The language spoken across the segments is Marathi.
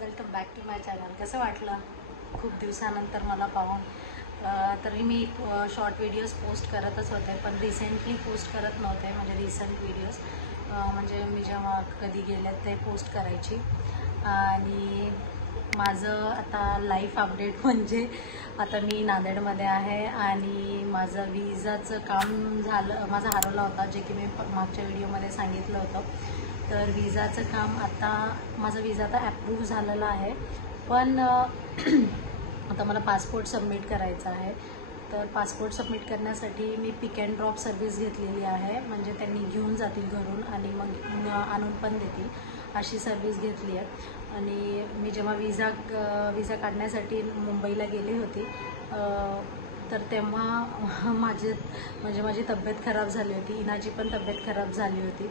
Welcome back to my channel. कसं वाटलं खूप दिवसानंतर मला पाहून? तरी मी शॉर्ट व्हिडिओज पोस्ट करतच होते, पण रिसेंटली पोस्ट करत नव्हते. म्हणजे रिसेंट व्हिडिओज म्हणजे मी जेव्हा कधी गेले ते पोस्ट करायची. आणि माझं आता लाईफ अपडेट म्हणजे आता मी नांदेडमध्ये आहे आणि माझं विजाचं काम झालं, माझा हरवला होता, जे की मी मागच्या व्हिडिओमध्ये सांगितलं होतं. तर विजाचं काम आता माझा विजा आता ॲप्रूव्ह झालेला आहे, पण आता मला पासपोर्ट सबमिट करायचा आहे. तर पासपोर्ट सबमिट करण्यासाठी मी पिक अँड ड्रॉप सर्व्हिस घेतलेली आहे. म्हणजे त्यांनी घेऊन जातील घरून आणि मग आणून पण देतील, अशी सर्व्हिस घेतली आहे. आणि मी जेव्हा विजा काढण्यासाठी मुंबईला गेली होती तर तेव्हा माझी तब्येत खराब झाली होती, इनाची पण तब्येत खराब झाली होती.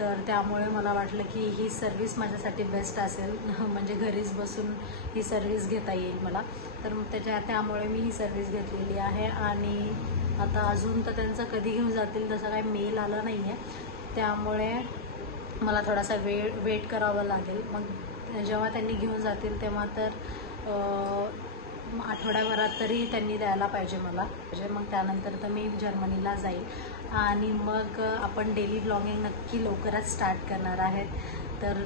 तर त्यामुळे मला वाटलं की ही सर्व्हिस माझ्यासाठी बेस्ट असेल, म्हणजे घरीच बसून ही सर्व्हिस घेता येईल मला. तर त्यामुळे मी ही सर्व्हिस घेतलेली आहे. आणि आता अजून तर त्यांचं कधी घेऊन जातील तसा काही मेल आला नाही आहे, त्यामुळे मला थोडासा वेट करावं लागेल. मग जेव्हा त्यांनी घेऊन जातील तेव्हा तर आठवड्याभरात तरी त्यांनी द्यायला पाहिजे मला. म्हणजे मग त्यानंतर तर मी जर्मनीला जाईल आणि मग आपण डेली ब्लॉगिंग नक्की लवकरच स्टार्ट करणार आहेत. तर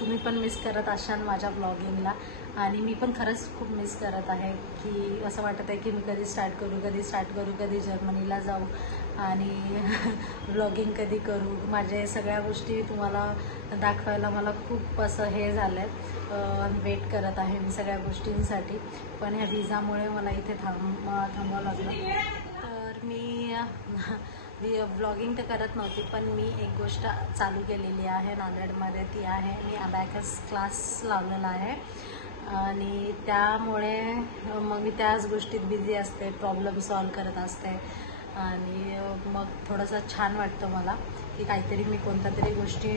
तुम्ही पण मिस करत असाल माझ्या ब्लॉगिंगला, आणि मी पण खरंच खूप मिस करत आहे. की असं वाटत आहे की मी कधी स्टार्ट करू, कधी जर्मनीला जाऊ आणि ब्लॉगिंग कधी करू. माझ्या सगळ्या गोष्टी तुम्हाला दाखवायला मला खूप असं हे झालं आहे, वेट करत आहे मी सगळ्या गोष्टींसाठी. पण ह्या विजामुळे मला इथे थांबावं लागलं. तर मी ब्लॉगिंग तर करत नव्हती, पण मी एक गोष्ट चालू केलेली आहे नांदेडमध्ये. ती आहे, मी अबॅकस क्लास लावलेला आहे आणि त्यामुळे मग मी त्याच गोष्टीत बिझी असते, प्रॉब्लेम सॉल्व करत असते. आणि मग थोडंसं छान वाटतं मला की काहीतरी मी कोणत्या तरी गोष्टी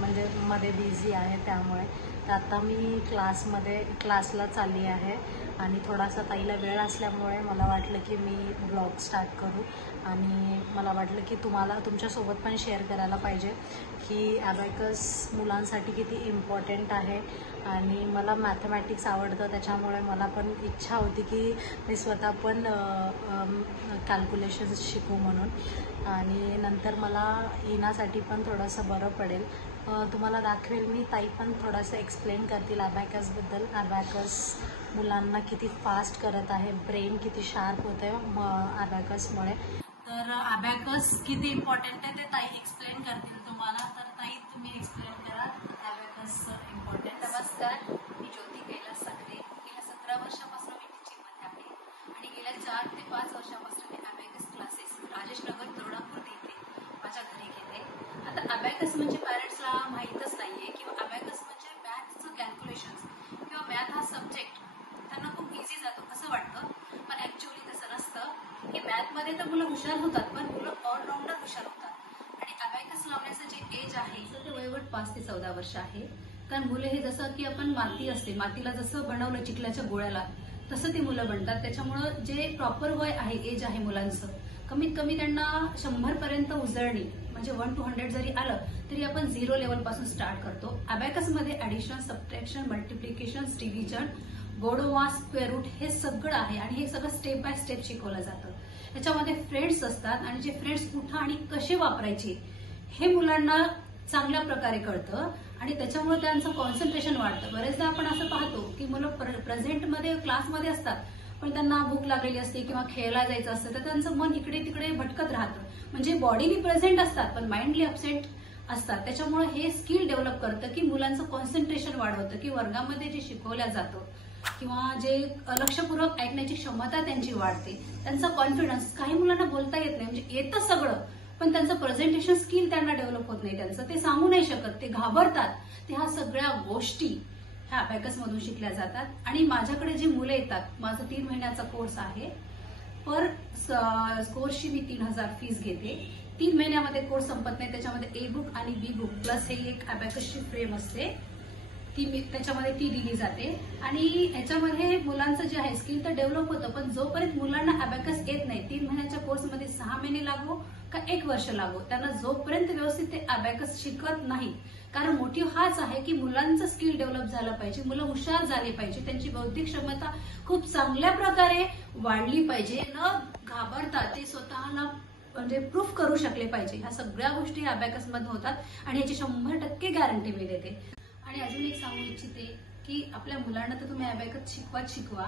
म्हणजे मध्ये बिझी आहे. त्यामुळे तर आता मी क्लासला चालली आहे आणि थोडासा ताईला वेळ असल्यामुळे मला वाटलं की मी ब्लॉग स्टार्ट करू. आणि मला वाटलं की तुमच्यासोबत पण शेअर करायला पाहिजे की अबॅकस मुलांसाठी किती इम्पॉर्टंट आहे. आणि मला मॅथमॅटिक्स आवडतं, त्याच्यामुळे मला पण इच्छा होती की मी स्वतः पण कॅल्क्युलेशन्स शिकू म्हणून. आणि नंतर मला येण्यासाठी पण थोडंसं बरं पडेल. तुम्हाला दाखवेल मी. ताई पण थोडंसं एक्सप्लेन करतील अबॅकसबद्दल. अबॅकस मुलांना किती फास्ट करत आहे, ब्रेन किती शार्प होतं आहे अबॅकसमुळे. तर अबॅकस किती इम्पॉर्टंट आहे ते ताई एक्सप्लेन करतील तुम्हाला. तर ताई तुम्ही एक्सप्लेन करा अबॅकस इम्पॉर्टंट. नमस्कार, मी ज्योती कैलास साखरे. गेल्या 17 वर्षापासून मी टीचिंगमध्ये आहे आणि गेल्या 4 ते 5 वर्षापासून मी अबॅकस क्लासेस राजेशनगर तोडापूर येथे माझ्या घरी घेते. आता अबॅकस म्हणजे पॅरेंट्सला माहीतच नाहीये किंवा अबॅकस म्हणजे मॅथचं कॅल्क्युलेशन्स किंवा मॅथ हा सब्जेक्ट त्यांना खूप इझी जातो असं वाटतं, पण ॲक्च्युअली तसं नसतं. की मॅथमध्ये तर मुलं हुशार होतात, पण मुलं ऑलराऊंडर हुशार होतात. आणि अबॅकस लावण्याचं जे एज आहे ते वयोगट 5 ते 14 वर्ष आहे. कारण मुलं हे जसं की आपण माती असते, मातीला जसं बनवलं चिखलाच्या गोळ्याला, तसं ती मुलं बनतात. त्याच्यामुळं जे प्रॉपर वय आहे, एज आहे मुलांचं, कमीत कमी त्यांना 100 पर्यंत उजळणी म्हणजे 1 to 100 जरी आलं तरी आपण 0 लेवलपासून स्टार्ट करतो. अबॅकसमध्ये ॲडिशन, सबट्रॅक्शन, मल्टिप्लिकेशन, डिव्हिजन, गोडोवा, स्क्वेअर रूट हे सगळं आहे आणि हे सगळं स्टेप बाय स्टेप शिकवलं जातं. याच्यामध्ये फ्रेंड्स असतात आणि जे फ्रेंड्स कुठं आणि कसे वापरायचे हे मुलांना चांगल्या प्रकारे कळतं आणि त्याच्यामुळे त्यांचं कॉन्सन्ट्रेशन वाढतं. बरेचदा आपण असं पाहतो की मुलं प्रेझेंटमध्ये क्लासमध्ये असतात, पण त्यांना भूक लागलेली असते किंवा खेळायला जायचं असतं, तर त्यांचं मन इकडे तिकडे भटकत राहतं. म्हणजे बॉडीनी प्रेझेंट असतात पण माइंडली अबसेंट असतात. त्याच्यामुळे हे स्किल डेव्हलप करतं की मुलांचं कॉन्सन्ट्रेशन वाढवतं, की वर्गामध्ये जे शिकवलं जातं किंवा जे लक्षपूर्वक ऐकण्याची क्षमता त्यांची वाढते, त्यांचा कॉन्फिडन्स. काही मुलांना बोलता येत नाही, म्हणजे येतं सगळं, पण त्यांचं प्रेझेंटेशन स्किल त्यांना डेव्हलप होत नाही. त्यांचं ते सांगू नाही शकत, ते घाबरतात. ते ह्या सगळ्या गोष्टी ह्या अबॅकसमधून शिकल्या जातात. आणि माझ्याकडे जी मुलं येतात, माझा 3 महिन्याचा कोर्स आहे. पर कोर्सची मी 3000 फीस घेते. 3 महिन्यामध्ये कोर्स संपत नाही. त्याच्यामध्ये ए बुक आणि बी बुक प्लस हे एक अबॅकसची फ्रेम असते, त्याच्यामध्ये ती दिली जाते. आणि याच्यामध्ये मुलांचं जे आहे स्किल तर डेव्हलप होतं, पण जोपर्यंत मुलांना अबॅकस येत नाही, 3 महिन्याच्या कोर्समध्ये 6 महिने लागू, का 1 वर्ष लागो, त्यांना जोपर्यंत व्यवस्थित ते अबॅकस शिकत नाही, कारण मोटिव्ह हाच आहे की मुलांचं स्किल डेव्हलप झालं पाहिजे, मुलं हुशार झाली पाहिजे, त्यांची बौद्धिक क्षमता खूप चांगल्या प्रकारे वाढली पाहिजे, न घाबरता ते स्वतःला म्हणजे प्रूफ करू शकले पाहिजे. ह्या सगळ्या गोष्टी अबॅकस मध्ये होतात आणि याची 100% गॅरंटी मी देते. आणि अजून एक सांगू इच्छिते की आपल्या मुलांना तर तुम्ही अबॅकस शिकवा,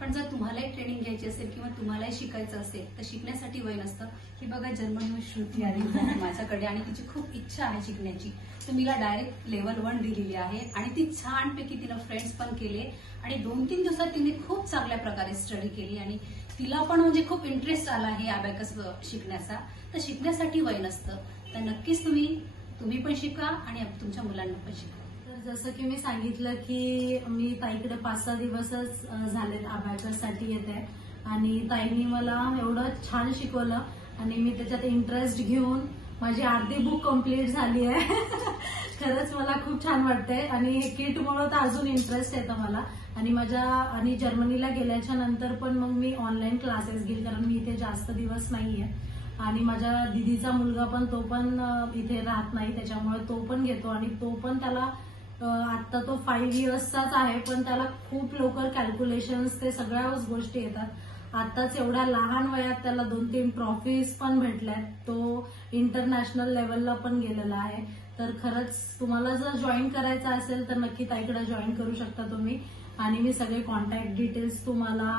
पण जर तुम्हालाही ट्रेनिंग घ्यायची असेल किंवा तुम्हालाही शिकायचं असेल तर शिकण्यासाठी वय नसतं. ही बघा जर्मनीहून श्रुती आली माझ्याकडे आणि तिची खूप इच्छा आहे शिकण्याची, तर मीला डायरेक्ट लेवल 1 दिलेली आहे आणि ती छानपैकी तिनं फ्रेंड्स पण केले आणि 2-3 दिवसात तिने खूप चांगल्या प्रकारे स्टडी केली आणि तिला पण म्हणजे खूप इंटरेस्ट आला हे अबॅकस शिकण्याचा. तर शिकण्यासाठी वय नसतं, तर नक्कीच तुम्ही पण शिका आणि तुमच्या मुलांना पण शिका. तर जसं की मी सांगितलं की मी ताईकडे 5-6 दिवसच झालेत अबॅकससाठी येते आणि ताईने मला एवढं छान शिकवलं आणि मी त्याच्यात इंटरेस्ट घेऊन माझी अर्धी बुक कम्प्लीट झाली आहे. खरंच मला खूप छान वाटतंय आणि हे किटमुळे तर अजून इंटरेस्ट येतं मला. आणि जर्मनीला गेल्याच्या नंतर पण मग मी ऑनलाईन क्लासेस घेईल, कारण मी इथे जास्त दिवस नाहीये आणि माझ्या दिदीचा मुलगा पण तो पण इथे राहत नाही, त्याच्यामुळे तो पण घेतो आणि तो पण त्याला आता तो 5 इयर्सचाच आहे, पण त्याला खूप लवकर कॅल्क्युलेशन्स ते सगळ्याच गोष्टी येतात. आताच एवढ्या लहान वयात त्याला 2-3 ट्रॉफीज पण भेटल्यात, तो इंटरनॅशनल लेवलला पण गेलेला आहे. तर खरंच तुम्हाला जर जॉईन करायचं असेल तर नक्की ताईकडे जॉईन करू शकता तुम्ही आणि मी सगळे कॉन्टॅक्ट डिटेल्स तुम्हाला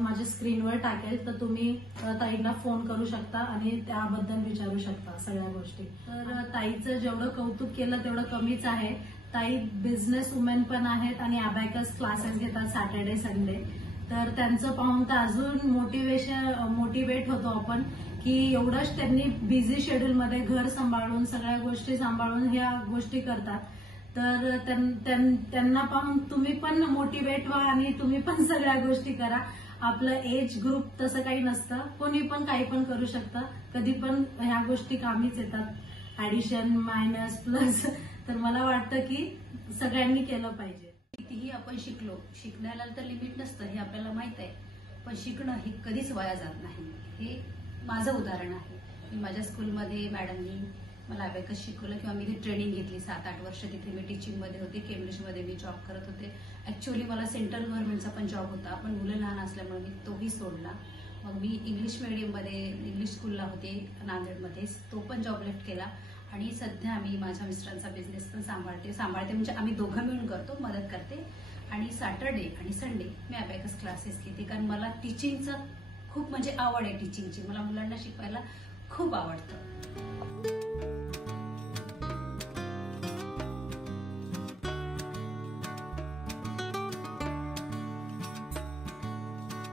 माझ्या स्क्रीनवर टाकेल, तर तुम्ही ताईंना फोन करू शकता आणि त्याबद्दल विचारू शकता सगळ्या गोष्टी. तर ताईचं जेवढं कौतुक केलं तेवढं कमीच आहे. ताई बिझनेस वुमेन पण आहेत आणि अबॅकस क्लासेस घेतात सॅटर्डे संडे. तर त्यांचं पाहून तर अजून मोटिवेट होतो आपण की एवढंच त्यांनी बिझी शेड्यूलमध्ये घर सांभाळून सगळ्या गोष्टी सांभाळून ह्या गोष्टी करतात. तर त्यांना पाहून तुम्ही पण मोटिवेट व्हा आणि तुम्ही पण सगळ्या गोष्टी करा. आपलं एज ग्रुप तसं काही नसतं, कोणी पण काही पण करू शकतं, कधी पण ह्या गोष्टी कामीच येतात, ऍडिशन मायनस प्लस. तर मला वाटतं की सगळ्यांनी केलं पाहिजे. कितीही आपण शिकण्याला तर लिमिट नसतं हे आपल्याला माहित आहे, पण शिकणं हे कधीच वाया जात नाही. हे माझं उदाहरण आहे. मी माझ्या स्कूलमध्ये मॅडमनी मला अबॅकस शिकवलं किंवा मी ट्रेनिंग घेतली 7-8 वर्ष तिथे मी टीचिंगमध्ये होते. केम्ब्रिजमध्ये मी जॉब करत होते. ऍक्च्युअली मला सेंट्रल गव्हर्नमेंटचा पण जॉब होता, पण मुलं लहान असल्यामुळे मी तोही सोडला. मग मी इंग्लिश मीडियममध्ये इंग्लिश स्कूलला होते नांदेडमध्ये, तो पण जॉब लेफ्ट केला आणि सध्या मी माझ्या मिस्टरांचा बिझनेस पण सांभाळते म्हणजे आम्ही दोघं मिळून करतो, मदत करते. आणि सॅटर्डे आणि संडे मी अबॅकस क्लासेस घेते, कारण मला टीचिंगचं खूप म्हणजे आवड आहे. टीचिंगची मला मुलांना शिकवायला खूप आवडतं.